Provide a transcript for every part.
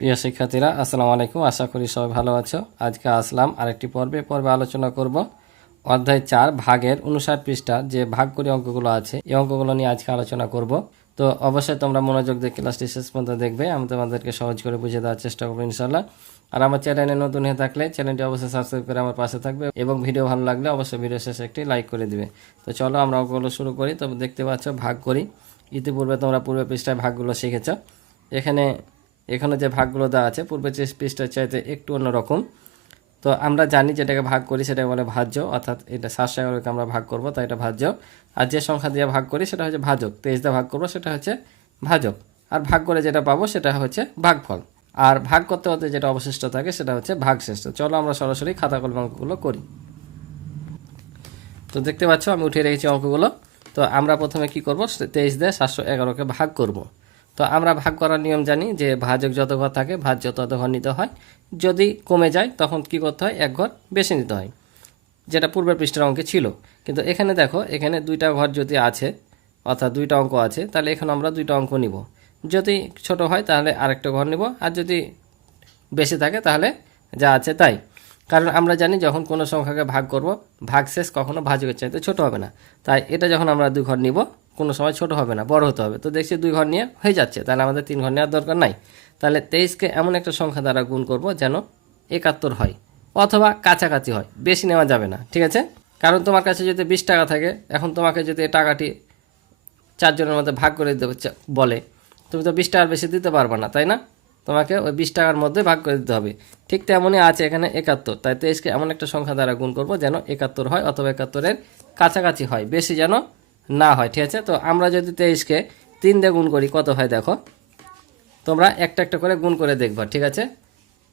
প্রিয় শিক্ষার্থীরা, আসসালামু আলাইকুম। আশা করি সবাই ভালো আছো। আজকে আসলাম আরেকটি পর্বে আলোচনা করব অধ্যায় 4 ভাগের 59 পৃষ্ঠার যে ভাগ করে অঙ্কগুলো আছে, এই অঙ্কগুলো নিয়ে আজকে আলোচনা করব। তো অবশ্যই তোমরা মনোযোগ দিয়ে ক্লাসটি শেষ পর্যন্ত দেখবে। আমি তোমাদেরকে সহজ করে বুঝিয়ে দেওয়ার চেষ্টা করবো ইনশাল্লাহ। আর আমার চ্যানেলে নতুন হয়ে থাকলে চ্যানেলটি অবশ্যই সাবস্ক্রাইব করে আমার পাশে থাকবে এবং ভিডিও ভালো লাগলে অবশ্যই ভিডিও শেষে একটি লাইক করে দিবে। তো চলো আমরা অঙ্কগুলো শুরু করি। তবে দেখতে পাচ্ছ ভাগ করি। ইতিপূর্বে তোমরা পূর্বে পৃষ্ঠায় ভাগগুলো শিখেছ। এখানে যে ভাগগুলো দেওয়া আছে পূর্বের পৃষ্ঠার চাইতে একটু অন্যরকম। তো আমরা জানি যেটাকে ভাগ করি সেটাকে বলে ভাজ্য, অর্থাৎ এটা 711কে আমরা ভাগ করব, তাই এটা ভাজ্য। আর যে সংখ্যা দিয়ে ভাগ করি সেটা হচ্ছে ভাজক। 23 দিয়ে ভাগ করবো সেটা হচ্ছে ভাজক। আর ভাগ করে যেটা পাবো সেটা হচ্ছে ভাগফল। আর ভাগ করতে করতে যেটা অবশিষ্ট থাকে সেটা হচ্ছে ভাগশেষ। চলো আমরা সরাসরি খাতা কলমে অঙ্কগুলো করি। তো দেখতে পাচ্ছ আমি উঠিয়ে রেখেছি অঙ্কগুলো। তো আমরা প্রথমে কি করব, 23 দিয়ে 711কে ভাগ করব। তো আমরা ভাগ করার নিয়ম জানি যে ভাজক যত ঘর থাকে ভাজ্য তত ঘর নিতে হয়। যদি কমে যায় তখন কি করতে হয়, এক ঘর বেশি নিতে হয়, যেটা পূর্বের পৃষ্ঠার অঙ্কে ছিল। কিন্তু এখানে দেখো, এখানে দুইটা ঘর যদি আছে, অর্থাৎ দুইটা অঙ্ক আছে, তাহলে এখানে আমরা দুইটা অঙ্ক নিব। যদি ছোট হয় তাহলে আরেকটা ঘর নিব, আর যদি বেশি থাকে তাহলে যা আছে তাই। কারণ আমরা জানি যখন কোনো সংখ্যাকে ভাগ করব, ভাগশেষ কখনো ভাজকের চাইতে ছোট হবে না। তাই এটা যখন আমরা 2 ঘর নিব, কোনো সময় ছোট হবে না, বড় হতে হবে। তো দেখছি 2 ঘর নিয়ে হয়ে যাচ্ছে, তাহলে আমাদের 3 ঘর নেওয়ার দরকার নাই। তাহলে 23কে এমন একটা সংখ্যা দ্বারা গুণ করব যেন 71 হয়, অথবা কাছাকাছি হয়, বেশি নেওয়া যাবে না, ঠিক আছে? কারণ তোমার কাছে যদি 20 টাকা থাকে, এখন তোমাকে যদি এই টাকাটি 4 জনের মধ্যে ভাগ করে দিতে বলে, তুমি তো 20 টাকার বেশি দিতে পারবে না, তাই না? তোমাকে ওই 20 টাকার মধ্যে ভাগ করে দিতে হবে। ঠিক তেমনই আছে এখানে 71। তাই 23কে এমন একটা সংখ্যা দ্বারা গুণ করব যেন 71 হয়, অথবা 71-এর কাছাকাছি হয়, বেশি যেন না হয়, ঠিক আছে? তো আমরা যদি 23কে 3 দিয়ে গুণ করি কত হয় দেখো। তোমরা একটা একটা করে গুণ করে দেখবা, ঠিক আছে?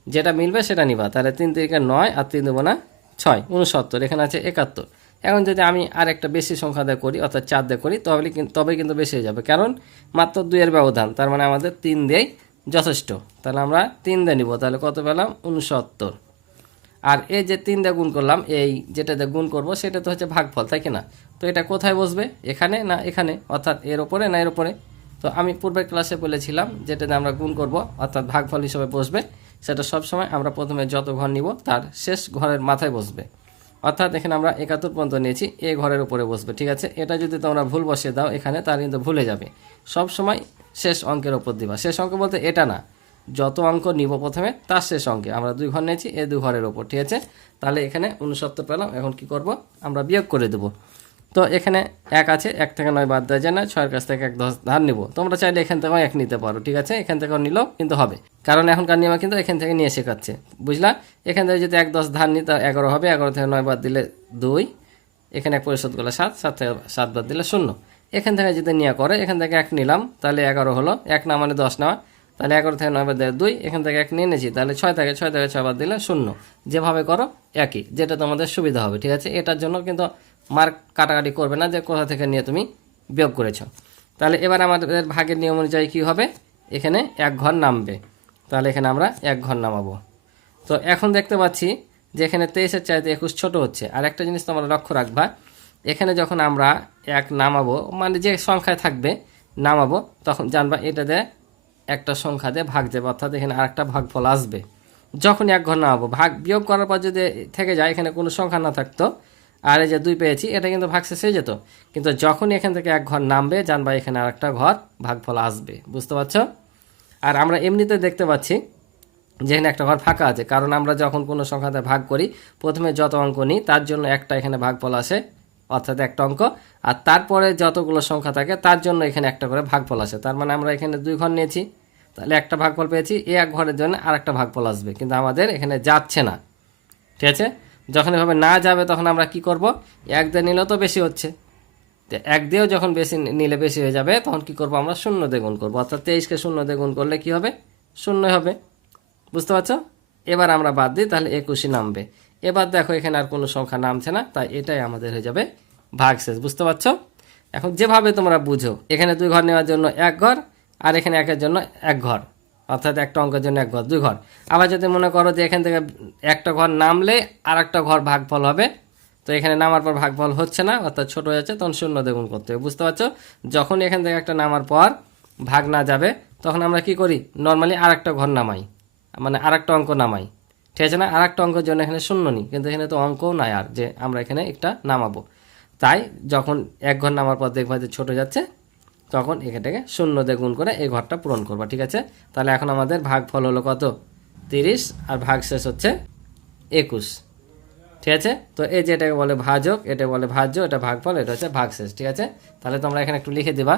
যেটা মিলবে সেটা নিবা। তাহলে 3 3 9 আর 3 2 6, 69। এখানে আছে 71। এখন যদি আমি আর একটা বেশি সংখ্যা দিয়ে করি, অর্থাৎ 4 দিয়ে করি, তবে কিন্তু বেশি হয়ে যাবে, কারণ মাত্র 2 এর ব্যবধান। তার মানে আমাদের 3 দিয়েই যথেষ্ট। তাহলে আমরা 3 দিয়ে নিব। তাহলে কত পেলাম? 69। আর এই যে 3 দিয়ে গুণ করলাম, এই যেটা দিয়ে গুণ করব সেটা তো হচ্ছে ভাগফল, তাই কি না? তো এটা কোথায় বসবে, এখানে না এখানে, অর্থাৎ এর ওপরে না এর ওপরে? তো আমি পূর্বের ক্লাসে বলেছিলাম যেটাতে আমরা গুণ করব, অর্থাৎ ভাগফল হিসেবে বসবে, সেটা সবসময় আমরা প্রথমে যত ঘর নিব তার শেষ ঘরের মাথায় বসবে। অর্থাৎ এখানে আমরা 71 পর্যন্ত নিয়েছি, এ ঘরের উপরে বসবে, ঠিক আছে? এটা যদি তোমরা ভুল বসিয়ে দাও এখানে, তার কিন্তু ভুলে যাবে। সব সময় শেষ অঙ্কের ওপর দিবা। শেষ অঙ্ক বলতে এটা না, যত অঙ্ক নিব প্রথমে তার শেষ অঙ্কে আমরা 2 ঘর নিয়েছি, এই 2 ঘরের ওপর, ঠিক আছে? তাহলে এখানে 69 পেলাম। এখন কি করব, আমরা বিয়োগ করে দেব। তো এখানে 1 আছে, 1 থেকে 9 বাদ দেওয়া যায় না, 6-এর কাছ থেকে 1 10 ধার নিব। তোমরা চাইলে এখান থেকেও 1 নিতে পারো, ঠিক আছে? এখান থেকেও নিলেও কিন্তু হবে, কারণ এখনকার নিয়মে কিন্তু এখান থেকে নিয়ে শেখাচ্ছে, বুঝলা? এখান থেকে যদি 1 10 ধার নিই তা 11 হবে। 11 থেকে 9 বাদ দিলে 2, এখানে 1 পরিশোধ করলে 7, 7 থেকে 7 বাদ দিলে 0। এখান থেকে যদি নিয়ে করে, এখান থেকে 1 নিলাম, তাহলে 11 হলো। 1 না মানে 10 নেওয়া, তাহলে 11 থেকে 9 বাদ দিলে 2, এখান থেকে 1 নিয়ে নিয়েছি, তাহলে 6 থেকে 6 বাদ দিলে 0। যেভাবে করো একই, যেটা তোমাদের সুবিধা হবে, ঠিক আছে? এটার জন্য কিন্তু মার্ক কাটাকাটি করবে না যে কোথা থেকে নিয়ে তুমি বিয়োগ করেছ। তাহলে এবার আমাদের ভাগের নিয়ম অনুযায়ী কী হবে, এখানে 1 ঘর নামবে। তাহলে এখানে আমরা 1 ঘর নামাবো। তো এখন দেখতে পাচ্ছি যে এখানে 23-এর চাইতে 21 ছোট হচ্ছে। আর একটা জিনিস তোমরা লক্ষ্য রাখবা, এখানে যখন আমরা 1 নামাবো, মানে যে সংখ্যায় থাকবে নামাবো, তখন জানবা এটা দিয়ে একটা সংখ্যা দিয়ে ভাগ যাবে, অর্থাৎ এখানে আরেকটা ভাগফল আসবে। যখন 1 ঘর নামাবো, ভাগ বিয়োগ করার পর যদি থেকে যায়, এখানে কোনো সংখ্যা না থাকতো, আর এই যে 2 পেয়েছি, এটা কিন্তু ভাগশেষ হয়ে যেত। কিন্তু যখন এখান থেকে 1 ঘর নামবে, জানবা এখানে আরেকটা ঘর ভাগফল আসবে, বুঝতে পারছো? আর আমরা এমনিতে দেখতে পাচ্ছি যেখানে একটা ঘর ফাঁকা আছে, কারণ আমরা যখন কোনো সংখ্যাতে ভাগ করি প্রথমে যত অঙ্ক নিই তার জন্য একটা এখানে ভাগফল আসে, অর্থাৎ একটা অঙ্ক। আর তারপরে যতগুলো সংখ্যা থাকে তার জন্য এখানে একটা করে ভাগফল আসে। তার মানে আমরা এখানে 2 ঘর নিয়েছি, তাহলে একটা ভাগফল পেয়েছি, এই 1 ঘরের জন্য আরেকটা ভাগফল আসবে, কিন্তু আমাদের এখানে যাচ্ছে না, ঠিক আছে? যখন এভাবে না যাবে তখন আমরা কি করব, 1 দিয়ে নিলেও তো বেশি হচ্ছে, তো 1 দিয়েও যখন বেশি নিলে বেশি হয়ে যাবে, তখন কি করব, আমরা 0 দিয়ে গুণ করবো। অর্থাৎ 23-কে 0 দিয়ে গুণ করলে কি হবে, 0 হবে, বুঝতে পারছো? এবার আমরা বাদ দিই, তাহলে 21-ই নামবে। এবার দেখো এখানে আর কোনো সংখ্যা নামছে না, তাই এটাই আমাদের হয়ে যাবে ভাগশেষ, বুঝতে পারছো? এখন যেভাবে তোমরা বুঝো, এখানে 2 ঘর নেওয়ার জন্য 1 ঘর, আর এখানে 1-এর জন্য 1 ঘর, অর্থাৎ একটা অঙ্কের জন্য 1 ঘর, 2 ঘর। আবার যদি মনে করো যে এখান থেকে একটা ঘর নামলে আর একটা ঘর ভাগফল হবে, তো এখানে নামার পর ভাগফল হচ্ছে না, অর্থাৎ ছোট হয়ে যাচ্ছে, তখন 0 দিয়ে গুণ করতে হবে, বুঝতে পারছো? যখন এখান থেকে একটা নামার পর ভাগ না যাবে, তখন আমরা কি করি, নর্মালি আর একটা ঘর নামাই, মানে আরেকটা অঙ্ক নামাই, ঠিক আছে না? আরেকটা অঙ্কের জন্য এখানে শূন্য নিই, কিন্তু এখানে তো অঙ্কও নাই আর যে আমরা এখানে একটা নামাবো। তাই যখন এক ঘর নামার পর দেখবা যে ছোট যাচ্ছে, তখন এখানটাকে শূন্য দিয়ে গুণ করে এই ঘরটা পূরণ করবা, ঠিক আছে? তাহলে এখন আমাদের ভাগফল হলো কত? 30, আর ভাগশেষ হচ্ছে 21, ঠিক আছে? তো এই যে এটাকে বলে ভাজক, এটা বলে ভাজ্য, এটা ভাগফল, এটা হচ্ছে ভাগশেষ, ঠিক আছে? তাহলে তোমরা এখানে একটু লিখে দিবা।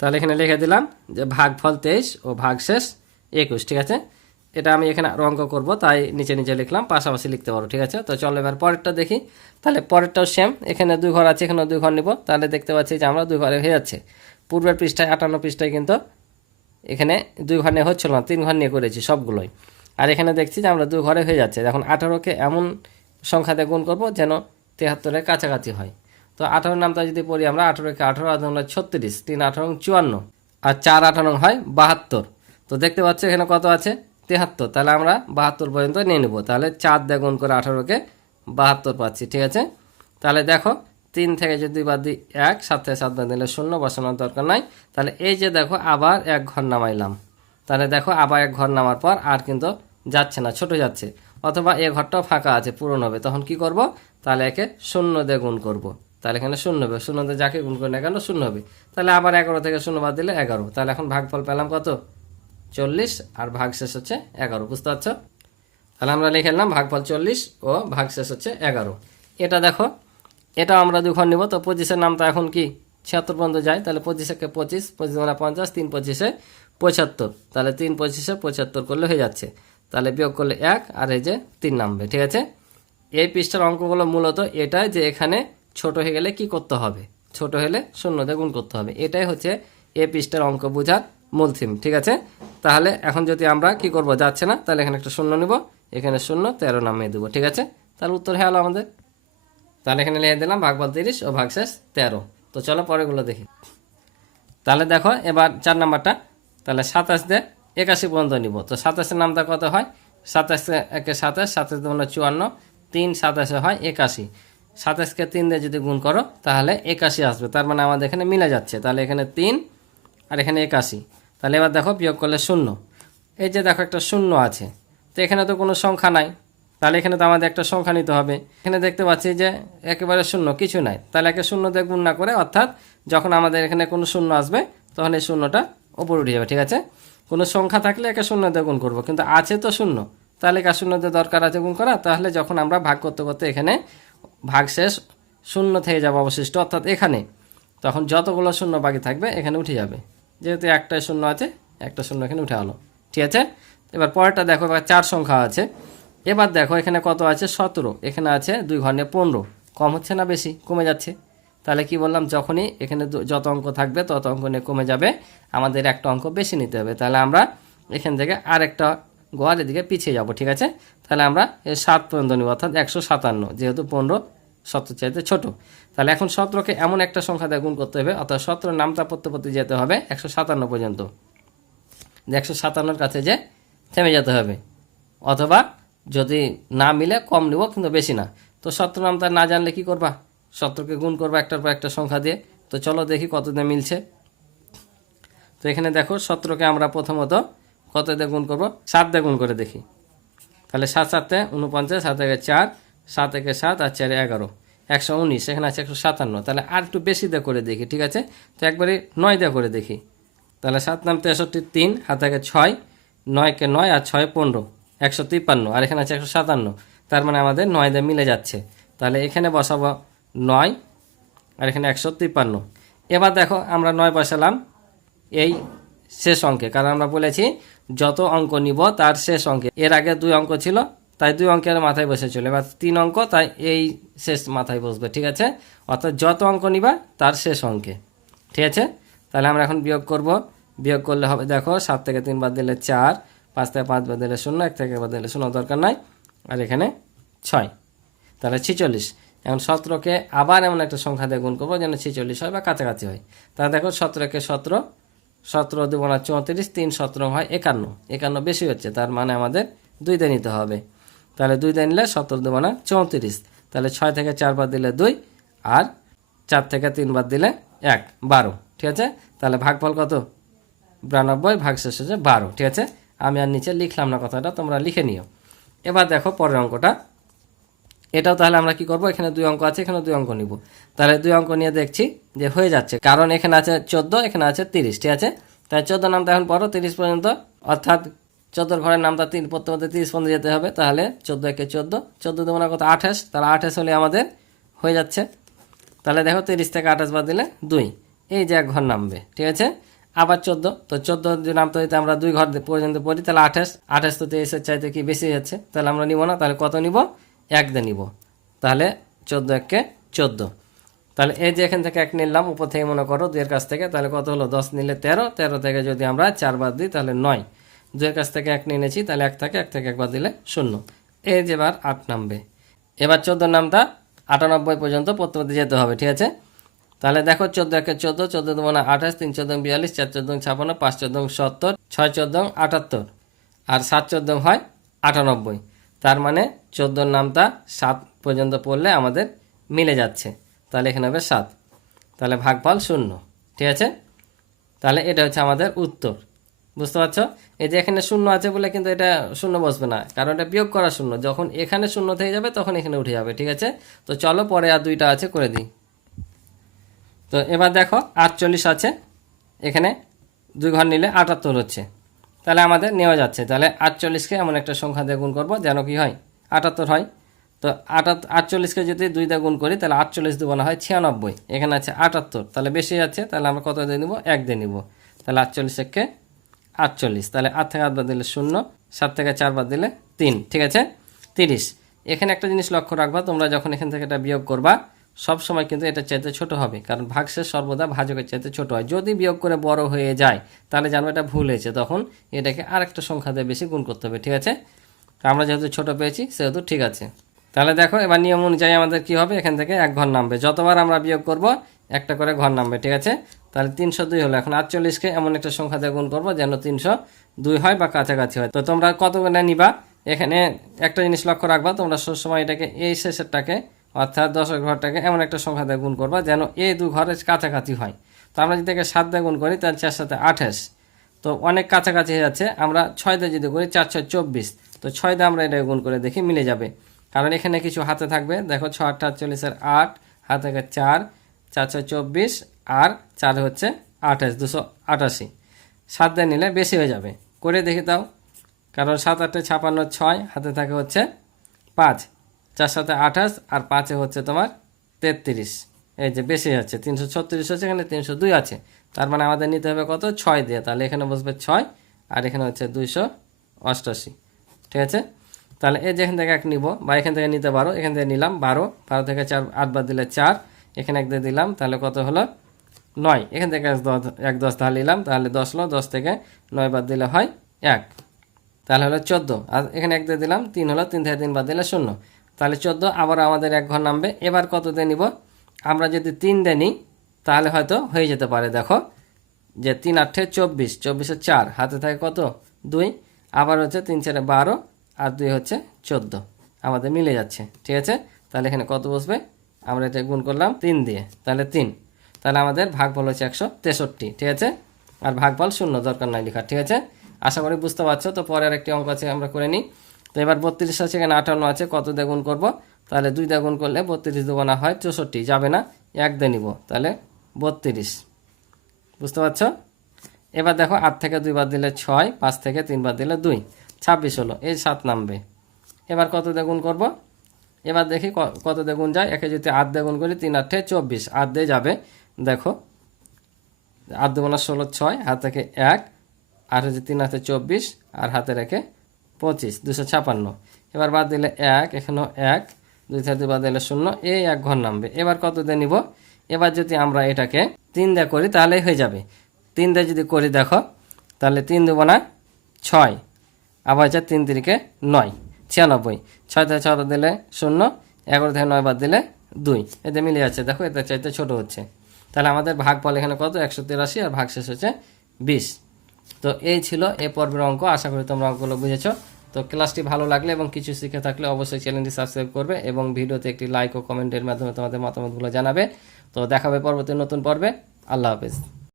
তাহলে এখানে লিখে দিলাম যে ভাগফল 23 ও ভাগশেষ 21, ঠিক আছে? এটা আমি এখানে আরও অঙ্ক করবো, তাই নিচে নিচে লিখলাম, পাশাপাশি লিখতে পারো, ঠিক আছে? তো চলো এবার পরেরটা দেখি। তাহলে পরেরটাও সেম, এখানে 2 ঘর আছে, এখানেও 2 ঘর নিব। তাহলে দেখতে পাচ্ছি যে আমরা 2 ঘরে হয়ে যাচ্ছে। পূর্বের পৃষ্ঠায় 58 পৃষ্ঠায় কিন্তু এখানে 2 ঘর নিয়ে হচ্ছিল না, 3 ঘর নিয়ে করেছি সবগুলোই। আর এখানে দেখছি যে আমরা 2 ঘরে হয়ে যাচ্ছে। এখন 18কে এমন সংখ্যা দিয়ে গুণ করবো যেন 73-এর কাছাকাছি হয়। তো 18 নামটা যদি পড়ি আমরা, 18কে 18 আর 36, 3 18 54, আর 4 18 হয় 72। তো দেখতে পাচ্ছ এখানে কত আছে? 73। তাহলে আমরা 72 পর্যন্ত নিয়ে নেব। তাহলে 4 দিয়ে গুণ করে 18কে 72 পাচ্ছি, ঠিক আছে? তাহলে দেখো 3 থেকে যদি বাদ দিই 1, 7 থেকে 7 বাদ দিলে 0, বসানোর দরকার নাই। তাহলে এই যে দেখো আবার 1 ঘর নামাইলাম। তাহলে দেখো আবার 1 ঘর নামার পর আর কিন্তু যাচ্ছে না, ছোট যাচ্ছে। অথবা এই ঘরটাও ফাঁকা আছে, পূরণ হবে। তখন কি করব? তাহলে একে 0 দিয়ে গুণ করব। তাহলে এখানে 0 হবে, 0 দিয়ে যাকে গুণ করে না কেন 0 হবে। তাহলে আবার 11 থেকে 0 বাদ দিলে 11। তাহলে এখন ভাগফল পেলাম কত? 40, আর ভাগশেষ হচ্ছে 11, বুঝতে পারছো? তাহলে আমরা লিখে নিলাম ভাগফল 40 ও ভাগশেষ হচ্ছে 11। এটা দেখো, এটা আমরা 2 ঘর নিব। তো 25-এর নামটা এখন কি 76 পর্যন্ত যায়। তাহলে 25-একে 25, 25 মানে 50, 3 25-এ 75। তাহলে 3 25-এ 75 করলে হয়ে যাচ্ছে। তাহলে বিয়োগ করলে 1, আর এই যে 3 নামবে, ঠিক আছে? এই পৃষ্ঠার অঙ্কগুলো মূলত এটাই যে এখানে ছোট হয়ে গেলে কি করতে হবে, ছোট হলে 0 দিয়ে গুণ করতে হবে। এটাই হচ্ছে এই পৃষ্ঠার অঙ্ক বোঝার মূল থিম, ঠিক আছে? তাহলে এখন যদি আমরা কি করব, যাচ্ছে না, তাহলে এখানে একটা 0 নিব, এখানে 0, 13 নামিয়ে দেবো, ঠিক আছে? তাহলে উত্তর হয়ে গেল আমাদের। তাহলে এখানে লিখে দিলাম ভাগফল 30 ও ভাগশেষ 13। তো চলো পরেরগুলো দেখি। তাহলে দেখো এবার 4 নাম্বারটা। তাহলে 27 দিয়ে 81 পর্যন্ত নিব। তো 27-এর নামটা কত হয়? 27-একে 27, 27 দুগুণে 54, 3 27-এ হয় 81। 27-কে 3 দিয়ে যদি গুণ করো তাহলে 81 আসবে। তার মানে আমাদের এখানে মিলে যাচ্ছে। তাহলে এখানে 3 আর এখানে 81। তাহলে এবার দেখো বিয়োগ করলে 0। এই যে দেখো একটা 0 আছে, তো এখানে তো কোনো সংখ্যা নাই। তাহলে এখানে তো আমাদের একটা সংখ্যা নিতে হবে। এখানে দেখতে পাচ্ছি যে একেবারে 0, কিছু নাই। তাহলে একে 0 দিয়ে গুণ না করে, অর্থাৎ যখন আমাদের এখানে কোনো 0 আসবে তখন এই 0টা উপরে উঠে যাবে, ঠিক আছে? কোনো সংখ্যা থাকলে একে 0 দিয়ে গুণ করবো, কিন্তু আছে তো 0, তাহলে একে 0 দিয়ে দরকার আছে গুণ করা। তাহলে যখন আমরা ভাগ করতে করতে এখানে ভাগশেষ 0 থেকে যাবে অবশিষ্ট, অর্থাৎ এখানে, তখন যতগুলো 0 বাকি থাকবে এখানে উঠে যাবে। যেহেতু একটাই 0 আছে, একটা 0 এখানে উঠে গেলো, ঠিক আছে? এবার পরেরটা দেখো, এবার 4 সংখ্যা আছে। এবার দেখো এখানে কত আছে? 17, এখানে আছে 2 ঘর নিয়ে 15। কম হচ্ছে না বেশি? কমে যাচ্ছে। তাহলে কি বললাম, যখনই এখানে যত অঙ্ক থাকবে তত অঙ্ক নিয়ে কমে যাবে, আমাদের একটা অঙ্ক বেশি নিতে হবে। তাহলে আমরা এখান থেকে আরেকটা ঘর এদিকে পিছিয়ে যাব, ঠিক আছে? তাহলে আমরা 7 পর্যন্ত নিব, অর্থাৎ 157, যেহেতু 15 17 চাইতে ছোট। তাহলে এখন 17-কে এমন একটা সংখ্যা দিয়ে গুণ করতে হবে, অর্থাৎ 17 নামটা পড়তে পড়তে যেতে হবে 157 পর্যন্ত। 157-এর কাছে যে থেমে যেতে হবে, অথবা যদি না মিলে কম নিব, কিন্তু বেশি না। তো 17 নামটা না জানলে কি করবা? 17-কে গুণ করবা একটার পর একটা সংখ্যা দিয়ে। তো চলো দেখি কত দিয়ে মিলছে। তো এখানে দেখো 17-কে আমরা প্রথমত কত দিয়ে গুণ করবো? 7 দিয়ে গুণ করে দেখি। তাহলে 7 7 49, 7 থেকে 4, 7 থেকে 7 আর 4 11, 119। এখানে আছে 157। তাহলে আর একটু বেশি দিয়ে করে দেখি, ঠিক আছে? তো একবারে 9 দিয়ে করে দেখি। তাহলে 7 নাম 63, 3 হাত থেকে 6, 9-কে 9 আর 6 15, 153, আর এখানে আছে 157। তার মানে আমাদের 9 দিয়ে মিলে যাচ্ছে। তাহলে এখানে বসাবো 9, আর এখানে 153। এবার দেখো আমরা 9 বসালাম এই শেষ অঙ্কে, কারণ আমরা বলেছি যত অঙ্ক নিব তার শেষ অঙ্কে। এর আগে 2 অঙ্ক ছিল, তাই 2 অঙ্কের মাথায় বসেছিল। এবার 3 অঙ্ক, তাই এই শেষ মাথায় বসবে, ঠিক আছে? অর্থাৎ যত অঙ্ক নিবা তার শেষ অঙ্কে, ঠিক আছে? তাহলে আমরা এখন বিয়োগ করব। বিয়োগ করলে হবে দেখো 7 থেকে 3 বাদ দিলে 4, 5 থেকে 5 বাদ দিলে 0, 1 থেকে বাদ দিলে 0 দরকার নাই, আর এখানে 6, তাহলে 46। এখন 17-কে আবার এমন একটা সংখ্যা দিয়ে গুণ করবো যেন 46 হয় বা কাছাকাছি হয়। তাহলে দেখো 17-কে 17, 17 2 34, 3 17 হয় 51, 51 বেশি হচ্ছে, তার মানে আমাদের 2 দিয়ে নিতে হবে। তাহলে 2 দিয়ে নিলে 17 2 34। তাহলে 6 থেকে 4 বাদ দিলে 2, আর 4 থেকে 3 বাদ দিলে 1, 12, ঠিক আছে? তাহলে ভাগফল কত? 92, ভাগশেষ হচ্ছে 12, ঠিক আছে? আমি আর নিচে লিখলাম না কথাটা, তোমরা লিখে নিও। এবার দেখো পরের অঙ্কটা, এটাও তাহলে আমরা কি করব, এখানে 2 অঙ্ক আছে, এখানে 2 অঙ্ক নিব। তাহলে 2 অঙ্ক নিয়ে দেখছি যে হয়ে যাচ্ছে, কারণ এখানে আছে 14, এখানে আছে 30, ঠিক আছে। তাই 14 নামটা এখন পড়ো 30 পর্যন্ত, অর্থাৎ 14 ঘরের নামটা 3 পড়তে পড়তে 30 পর্যন্ত যেতে হবে। তাহলে 14 একে 14, 14 দুগুণা কত 28, তাহলে 28 হলে আমাদের হয়ে যাচ্ছে। তাহলে দেখো 30 থেকে 28 বাদ দিলে 2, এই যে 1 ঘর নামবে, ঠিক আছে। আবার 14, তো 14 যে নামতে হইতে আমরা 2 ঘর পর্যন্ত পড়ি, তাহলে 28, 28 তো 23-এর চাইতে কি বেশি যাচ্ছে, তাহলে আমরা নিব না। তাহলে কত নিব, 1 দিয়ে নিব। তাহলে 14 একে 14, তাহলে এই যে এখান থেকে 1 নিলাম, উপর থেকে মনে করো 2 এর কাছ থেকে, তাহলে কত হলো 10 নিলে 13, 13 থেকে যদি আমরা 4 বাদ দিই তাহলে 9, 2 এর কাছ থেকে 1 নিয়ে নিয়েছি, তাহলে 1 থেকে 1 বাদ দিলে 0। এই যে এবার 8 নামবে। এবার 14 নামটা 98 পর্যন্ত পড়তে পড়তে যেতে হবে, ঠিক আছে। তাহলে দেখো 14 একে 14, 14 দুগুণা 28, 3 14 42, 4 14 56, 5 14 70, 6 14 78, আর 7 14 হয় 98। তার মানে 14 নামটা 7 পর্যন্ত পড়লে আমাদের মিলে যাচ্ছে, তাহলে এখানে হবে 7। তাহলে ভাগফল 0, ঠিক আছে। তাহলে এটা হচ্ছে আমাদের উত্তর, বুঝতে পারছো। এই যে এখানে 0 আছে বলে কিন্তু এটা 0 বসবে না, কারণ এটা বিয়োগ করা 0, যখন এখানে 0 থেকে যাবে তখন এখানে উঠে যাবে, ঠিক আছে। তো চলো পরে আর 2টা আছে করে দিই। তো এবার দেখো 48 আছে, এখানে 2 ঘর নিলে 78 হচ্ছে, তাহলে আমাদের নেওয়া যাচ্ছে। তাহলে 48কে এমন একটা সংখ্যা দিয়ে গুণ করবো যেন কি হয় 78 হয়। তো 48কে যদি 2 দিয়ে গুণ করি তাহলে 48 দুগুণা হয় 96, এখানে আছে 78, তাহলে বেশি যাচ্ছে, তাহলে আমরা কত দিয়ে নিব, 1 দিয়ে নিব। তাহলে 48 একে 48, তাহলে 8 থেকে 8 বাদ দিলে 0, 7 থেকে 4 বাদ দিলে 3, ঠিক আছে। 30, এখানে একটা জিনিস লক্ষ্য রাখবা, তোমরা যখন এখান থেকে এটা বিয়োগ করবা সব সময় কিন্তু এটা চাইতে ছোট হবে, কারণ ভাগশেষ সর্বদা ভাজকের চাইতে ছোট হয়। যদি বিয়োগ করে বড় হয়ে যায় তাহলে জানবো এটা ভুল হয়েছে, তখন এটাকে আরেকটা সংখ্যা দিয়ে বেশি গুণ করতে হবে, ঠিক আছে। আমরা যেহেতু ছোট পেয়েছি সেহেতু ঠিক আছে। তাহলে দেখো এবার নিয়ম অনুযায়ী আমাদের কি হবে, এখান থেকে 1 ঘর নামবে, যতবার আমরা বিয়োগ করব একটা করে ঘর নামবে, ঠিক আছে। তাহলে 302 হলো, এখন 48কে এমন একটা সংখ্যা দিয়ে গুণ করবো যেন 302 হয় বা কাছাকাছি হয়। তো তোমরা কত করে নিবা, এখানে একটা জিনিস লক্ষ্য রাখবা, তোমরা সবসময় এটাকে এই শেষেরটাকে অর্থাৎ 10 ঘরটাকে এমন একটা সংখ্যা দিয়ে গুণ করবা যেন এই 2 ঘরের কাছাকাছি হয়। তো আমরা যদি এটাকে 7 দিয়ে গুণ করি তাহলে 4 7 28, তো অনেক কাছাকাছি হয়ে যাচ্ছে। আমরা 6 দিয়ে যদি করি 4 6 24, তো 6 দিয়ে আমরা এটা গুণ করে দেখি মিলে যাবে, কারণ এখানে কিছু হাতে থাকবে। দেখো 6 8 48 8, হাত থেকে 4, 4 6 24, আর 4 হচ্ছে 28, 288। 7 দিয়ে নিলে বেশি হয়ে যাবে, করে দেখে দাও, কারণ 7 8 56, 6 হাতে থাকে হচ্ছে 5, 4 7 28, আর 5 হচ্ছে তোমার 33, এই যে বেশি যাচ্ছে 336 হচ্ছে, এখানে 302 আছে, তার মানে আমাদের নিতে হবে কত 6 দিয়ে, তাহলে এখানে বসবে 6, আর এখানে হচ্ছে 288, ঠিক আছে। তাহলে এই যেখান থেকে 1 নিব বা এখান থেকে নিতে পারো, এখান থেকে নিলাম 12, 12 থেকে 4 8 বাদ দিলে 4, এখানে 1 দিয়ে দিলাম, তাহলে কত হলো 9, এখান থেকে 1 10 তাহলে নিলাম, তাহলে 10 হলো, 10 থেকে 9 বাদ দিলে হয় 1, তাহলে হলো 14, আর এখানে 1 দিয়ে দিলাম 3 হলো, 3 থেকে 3 বাদ দিলে 0, তাহলে 14। আবার আমাদের 1 ঘর নামবে, এবার কত দিয়ে নিব, আমরা যদি 3 দিয়ে নিই তাহলে হয়তো হয়ে যেতে পারে। দেখো যে 3 8 24, 24 4 হাতে থাকে কত 2, আবার হচ্ছে 3 4 12, আর 2 হচ্ছে 14, আমাদের মিলে যাচ্ছে, ঠিক আছে। তাহলে এখানে কত বসবে, আমরা এটা গুণ করলাম 3 দিয়ে, তাহলে 3, তাহলে আমাদের ভাগফল হচ্ছে 163, ঠিক আছে। আর ভাগফল 0 দরকার নাই লেখার, ঠিক আছে। আশা করি বুঝতে পারছো। তো পরে আরেকটি অঙ্ক আছে আমরা করে নিই। তো এবার 32 আছে, এখানে 58 আছে, কত দিয়ে গুণ করবো, তাহলে 2 দিয়ে গুণ করলে 32 দুগুণা হয় 64, যাবে না, 1 দিয়ে নিব, তাহলে 32, বুঝতে পারছো। এবার দেখো 8 থেকে 2 বাদ দিলে 6, 5 থেকে 3 বাদ দিলে 2, 26 হলো, এই 7 নামবে। এবার কত দিয়ে গুণ করবো, এবার দেখি কত দিয়ে গুণ যায়। একে যদি 8 দিয়ে গুণ করি 3 8 24, 8 দিয়ে যাবে, দেখো 8 দুগুণা 16, 6 হাত থেকে 1, আর হচ্ছে 3 হাতে 24, আর হাতে রেখে 25, 256। এবার বাদ দিলে 1, এখানেও 1, 2 থেকে 2 বাদ দিলে 0, এই 1 ঘর নামবে। এবার কত দিয়ে নিব, এবার যদি আমরা এটাকে 3 দিয়ে করি তাহলেই হয়ে যাবে। 3 দিয়ে যদি করি দেখো, তাহলে 3 দুগুণা 6, আবার হচ্ছে 3 3 9, 96, 6 থেকে 6 বাদ দিলে 0, 11 থেকে 9 বাদ দিলে 2, এতে মিলে যাচ্ছে। দেখো এতে চাইতে ছোট হচ্ছে, তাহলে আমাদের ভাগফল এখানে কত 183, আর ভাগশেষ হচ্ছে 20। তো এই ছিল এ পর্বের অঙ্ক। আশা করি তোমরা অঙ্কগুলো বুঝেছো। তো ক্লাসটি ভালো লাগলে এবং কিছু শিখে থাকলে অবশ্যই চ্যানেলটি সাবস্ক্রাইব করবে এবং ভিডিওতে একটি লাইক ও কমেন্টের মাধ্যমে তোমাদের মতামতগুলো জানাবে। তো দেখাবে পরবর্তী নতুন পর্বে। আল্লাহ হাফেজ।